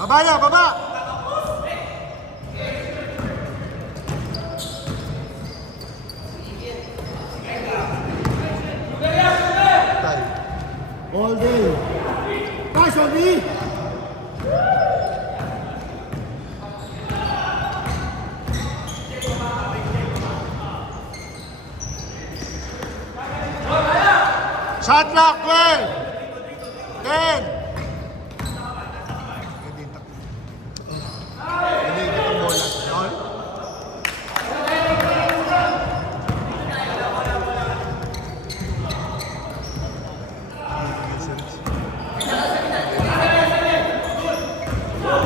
Baba na, baba! All day. Nice on me! Shot clock, 12! 10! Hindi itong bola. All?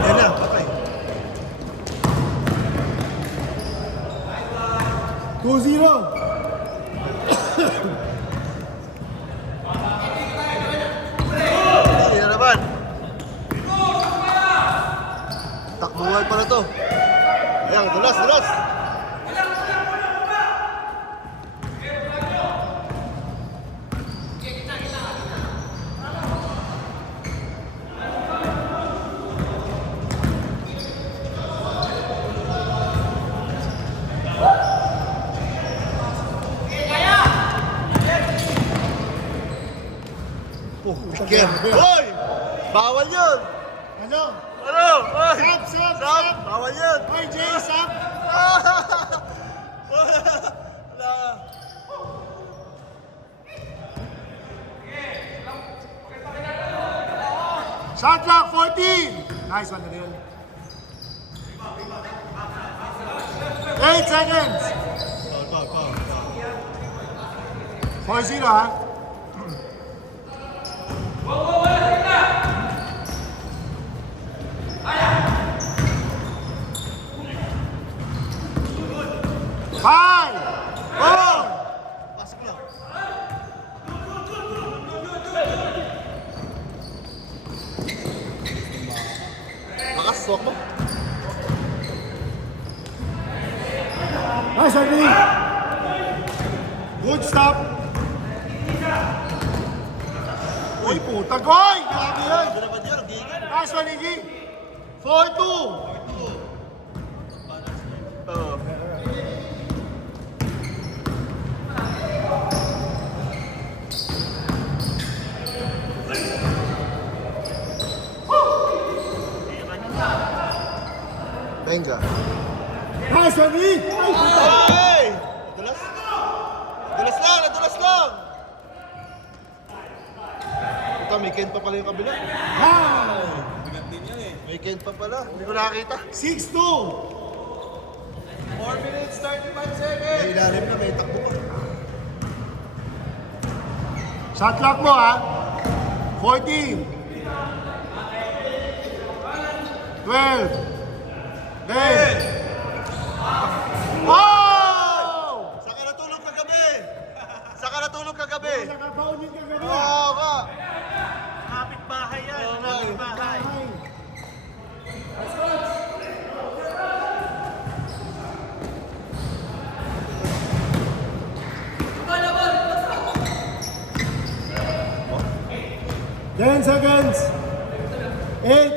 Yan na, patay. 2-0. Yan naman. Takbuhan pa na to. Ayan, dulas, dulas. Oh, pikir. Hoy! Bawal yun! Ano? Ano? Hoy! Sab! Bawal yun! Hoy, Jay! Sab! Wala! Shot clock, 14! Nice one, Ariel. 8 seconds! 4-0, ha? Five! Four! Pasok lang. Lakas, swak mo. Nice, Arnie. Good stop. Uy, puta, goy! Grabe yan. Nice one, Iggy. 4-2. Venga. Nice one, Iggy. Hey! Dulas. Dulas lang, nadulas lang. Ito, may Kent pa pala yung kabila. May Kent pa pala. Hindi ko nakakita. 6-2. 4 minutes, 35 seconds. May ilalim na, may takbo pa. Shot clock mo, ha? 14. 12. 10. Oh! Saan ka natulog kagabi? Saan ka natulog kagabi? Nakabaon yun kagabi. Oo ka. Kapit-bahay yan. Kapit-bahay. Ten seconds. 8.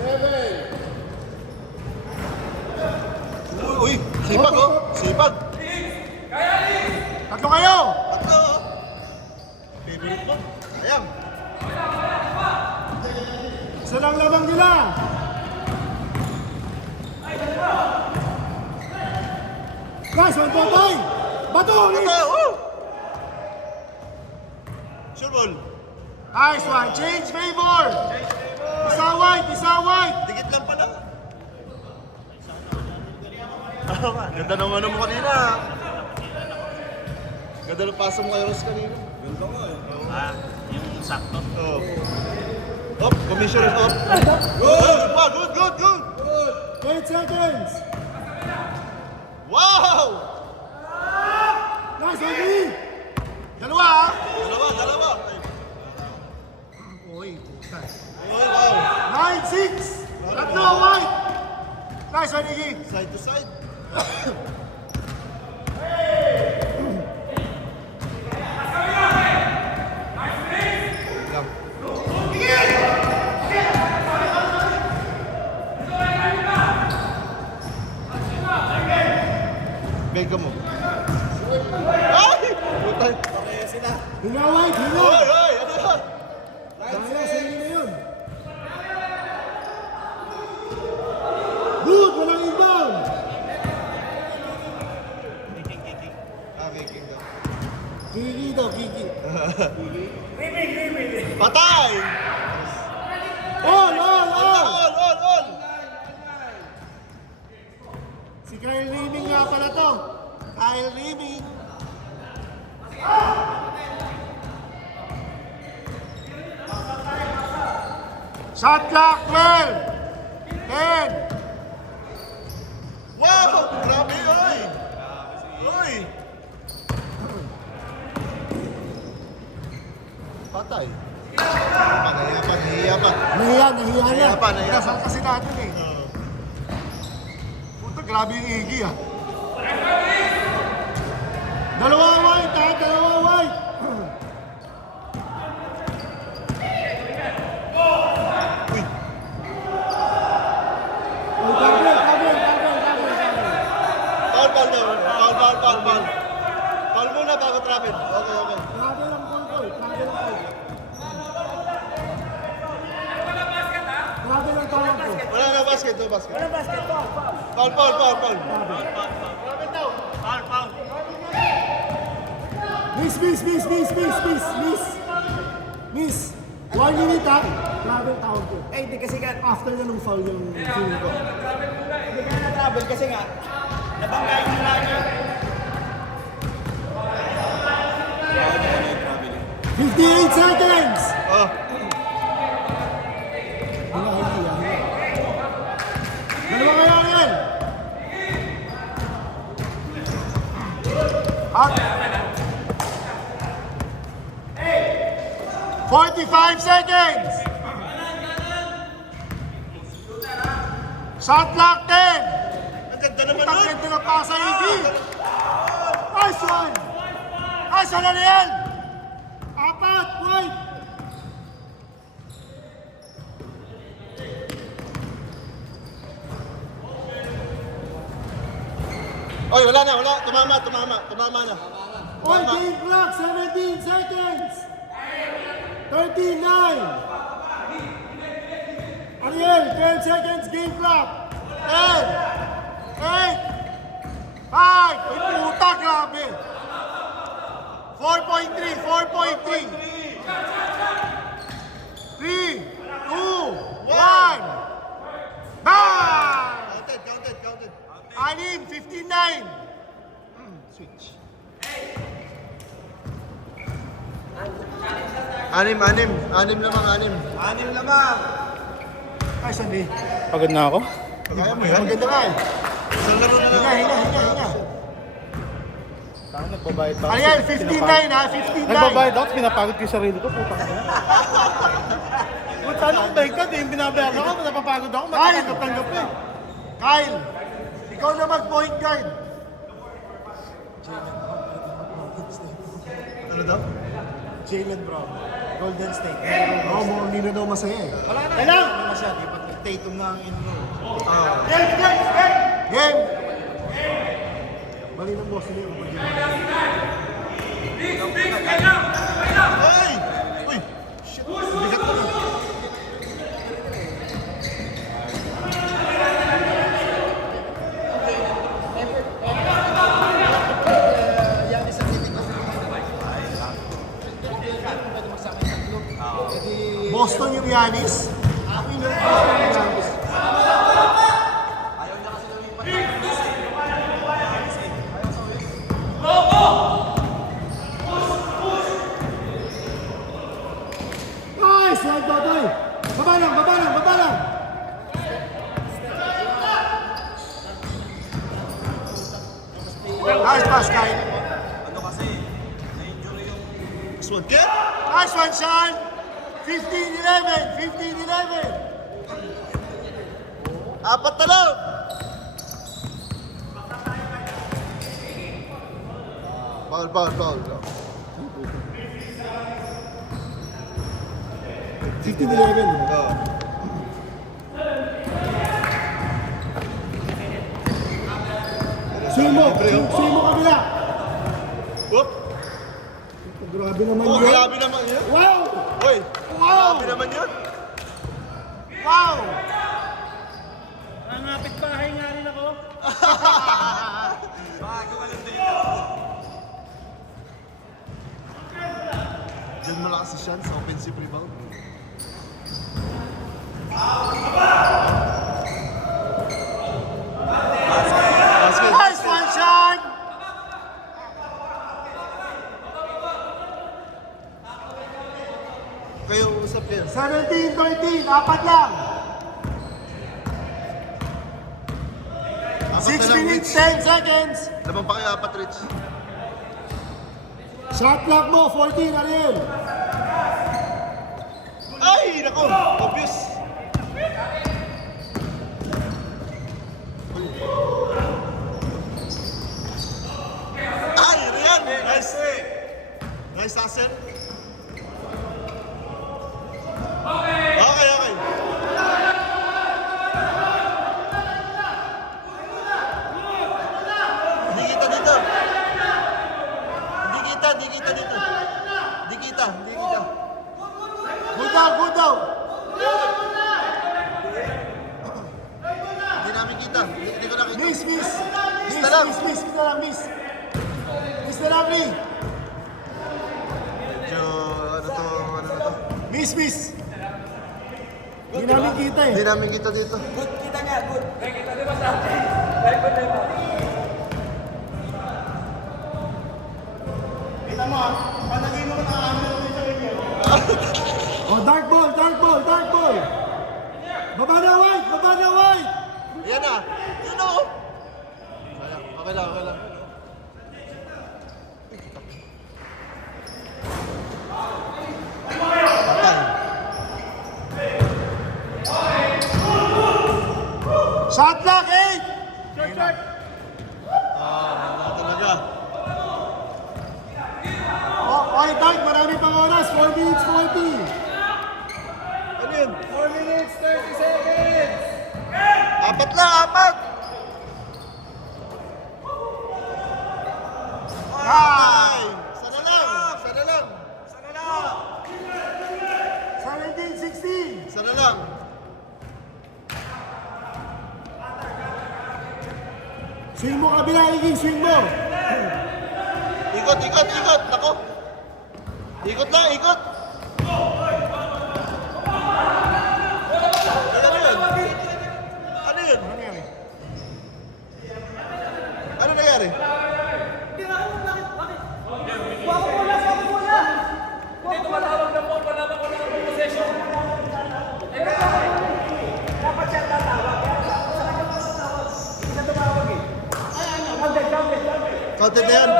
7. Uy, sipag oh. Sipag. Tatlo kayo. Tatlo. Favorite mo. Ayan. Isa lang lamang nila. Guys, one to time. Bato. Bato. Sure ball. Nice one. Change favor. Isa white. Isa white. Dikit lang pala. Ganda naman mo kanina. Ganda ng paso mo kay Ross kanina. Ganda nga eh. Ah, yung sakto. Oo. Up, commission is up. Good! Good! 8 seconds. Wow! Nice, Obi! Dalawa ha? Dalawa. Uy, puta. Wow. 9-6. Tatlo, white. Nice one, Iggy. Side to side. Kyle Liming. Shot clock 12. 10. Wow! Grabe, oy! Oy! Patay. Nahiya pa. Nahiya na. Nahiya pa. Nasaan kasi natin eh. Puta, grabe yung Iggy ah. Dalawa white ha, dalawa white. Uy! Oh, cover. Foul. Foul muna bago travel. Okay. Travel ang call ko eh, travel ang tawag ko. Wala na basket, no basket. Walang basket, foul. Foul. Miss. 1 minute ha. Travel tawag ko. Eh, hindi kasi nga, After na nung foul yung feeling ko. hindi ka na travel kasi nga, nabangga yung lagi. 58 seconds! Oh. Hinga. Dalawa kayo yan! At 45 seconds! Shot clock 10! Ang ganda naman Ang nun. ganda ng pasa, Iggy! Nice one! Nice one, Ariel! Apat, white! Oy, wala. Tumama na. On game clock, 17 seconds! 39! Ariel, 12 seconds game clock! 10! 8! 5! Ay, puta, grabe! 4.3! 3, 2, 1! Bang! Counted. Anim, 59! Switch. Anim lamang. Ay, sandi. Pagod na ako. Kaya mo yan? Maganda nga eh. Isang laro na lang. Hinga. Saan nagbabayad pa ako? Ariel, 59 ha, 59! Nagbabayad ako, pinapagod ko yung sarili ko. Putang ina. Kung saan ako bangkad eh, yung binabayaran ako, napapagod ako, matatanggap eh. Kyle, ikaw na mag-point guard. Ano daw? Jalen Brown, Golden State. Oo, mukhang hindi na daw masaya eh. Wala na. Kailang! Ano na siya, di ba? Tatum na ang in-roll. Game! Mali ng boss nila yung Ay! Uy! Shit! Bigat na. Boston yung Giannis. Ako yung Boston yung Giannis. Nice! Well done, Baba lang! Nice pass, Kyle. Swag ka? Nice one, Sean! 15-11! Apat na lang! Foul. 15-11. Sumo kabila. Whoop! Grabe naman Oh, yun. grabe naman yun. Wow! Uy! Wow! Grabe naman yun. Wow! Nangapit bahay nga rin ako. Diyan malakas si Sean sa offensive rebound. Basket. Nice one, Sean! apat lang. Apat 6 na lang, minutes, Rich. 10 seconds. Laban pa kayo, apat, Rich. Shot clock mo, 14, Ariel. Ay, nako! Obvious! Ay, Rian! Nice! Nice hustle. Okay, okay. Hindi kita dito. Hindi kita dito. Hindi kita. Good down. Hindi namin kita. Hindi ko nakita. Miss. Miss na lang. Miss na lang, Lee. Medyo, ano na to? Miss. Hindi namin kita eh. Hindi namin kita dito. Good, kita nga, good. Kita mo ah, panagin mo na ang amin ng sarili niya. Oh, dark ball. Baba na white. Yan na. Yun o. Sayang. Okay lang. Shot clock, 8. Short. Wala talaga. Oh, dark, marami pang oras. 4 minutes, 40. Ano yun? 4 minutes, 30 seconds! Apat lang. Ay! Sana lang. 17, 16. Sana lang. Swing mo kabila, Iggy. Swing mo. Ikot. Nako. Ikot lang. Ano yun? Ano nangyari? Counted na yan.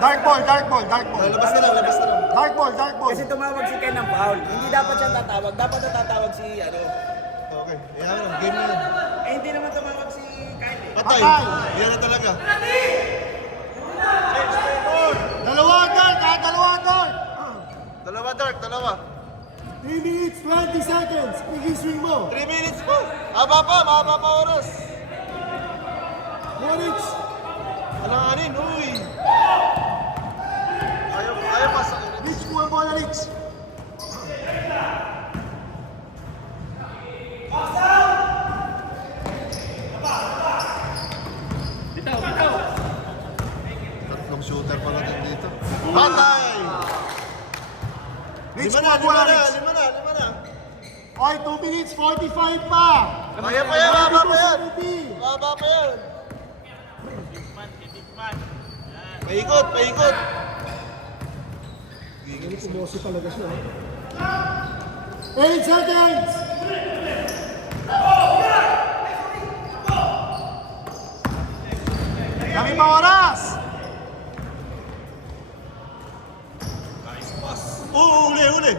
Dark ball. Labas na lang. Dark ball. Kasi tumawag si Ken ng foul. Hindi dapat siya tatawag. Dapat tatawag si, Okay. Ayan na. Game na yan. hindi naman tumawag si Kyle eh. Patay. Patay. Yan na talaga. Dalawa, dark. Dalawa. 3 minutes, 20 seconds. Iggy, swing mo. 3 minutes po. Mahaba pa oras. 4 inch. Alanganin, uy. Ayaw pa sa... Rich, kuha mo na, Rich. Tatlong shooter pa natin dito. Patay! Rich, Lima kuha mo na, Rich. na. Okay, 2 minutes, 45 pa. Kaya pa yan, baba pa yan. 70. Baba pa yan. Paikot. Pumosi talaga siya. 8 seconds. Kami pa oras. Uli.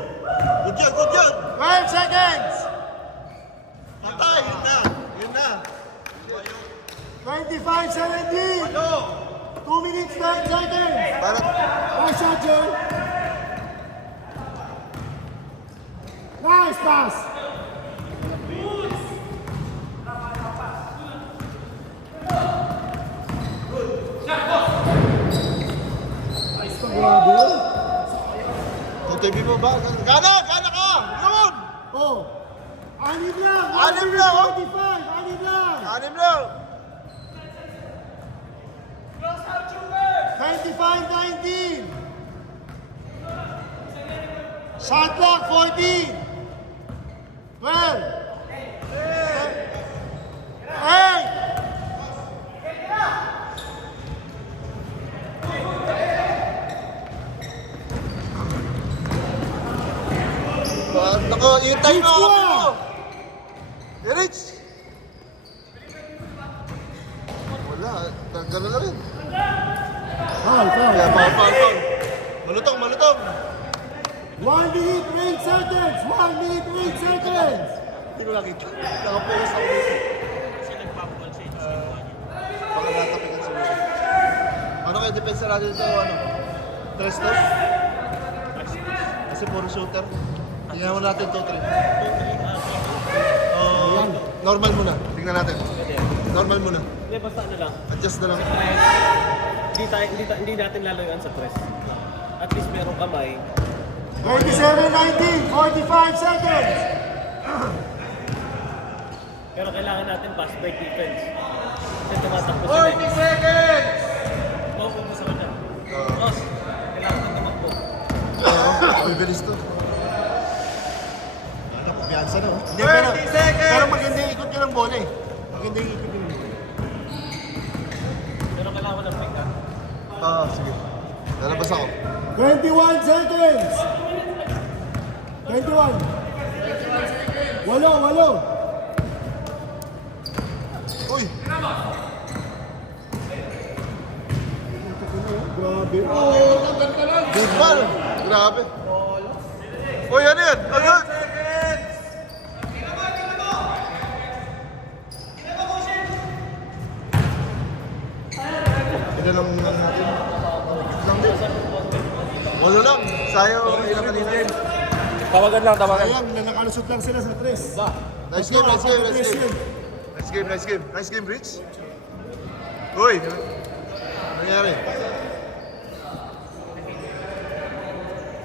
Good yan. 12 seconds. Patay, yun na. 25, 17. 2 minutes, 9 seconds. Para... Nice shot, Joe. Nice pass. Grabe yun. Kung TV mo ba? Gana ka! Yun! Oh. Anim lang. 6 lang, oh. 45. Anim lang. 6 lang. 25-19. Shot clock, 14. 12. 8. Bad. Rich, kuha! Rich! Wala, gano'n na rin. Foul. Kaya, foul. Malutong. 1 minute, 8 seconds! 1 minute, 8 seconds! Hindi ko nakita. Nakapokus ako dito. Baka natapikan siguro. Ano kaya depensa natin ito? Ano? 3 stop? Kasi puro shooter. Tingnan mo natin 2-3. Normal muna. Tingnan natin. Normal muna. Hindi, basta ano lang. Adjust na lang. Hindi natin lalayuan sa press. At least merong kamay. 27-19, 45 seconds! Pero kailangan natin pass break defense. Kasi tumatakbo sila. 40 seconds! Maupo mo sa kanya. Boss, kailangan natin tumakbo. Bibilis to. Ano, kumpiyansa no? Hindi, 30 seconds! pero maganda yung ikot niya ng bola eh. Maganda yung ikot niya ng bola. Pero kailangan ng pick Sige. Lalabas ako. 21 seconds! 21! Walo! Uy! Grabe. Good ball! Grabe. Uy, ano yan? Agad! Ito lang natin. Lang din. Walo lang. Sayo. Ilang kanina. Tawagan lang. Sayang, nakalusot lang sila sa 3. Nice game. Nice game, Rich. Uy! Ano nangyari?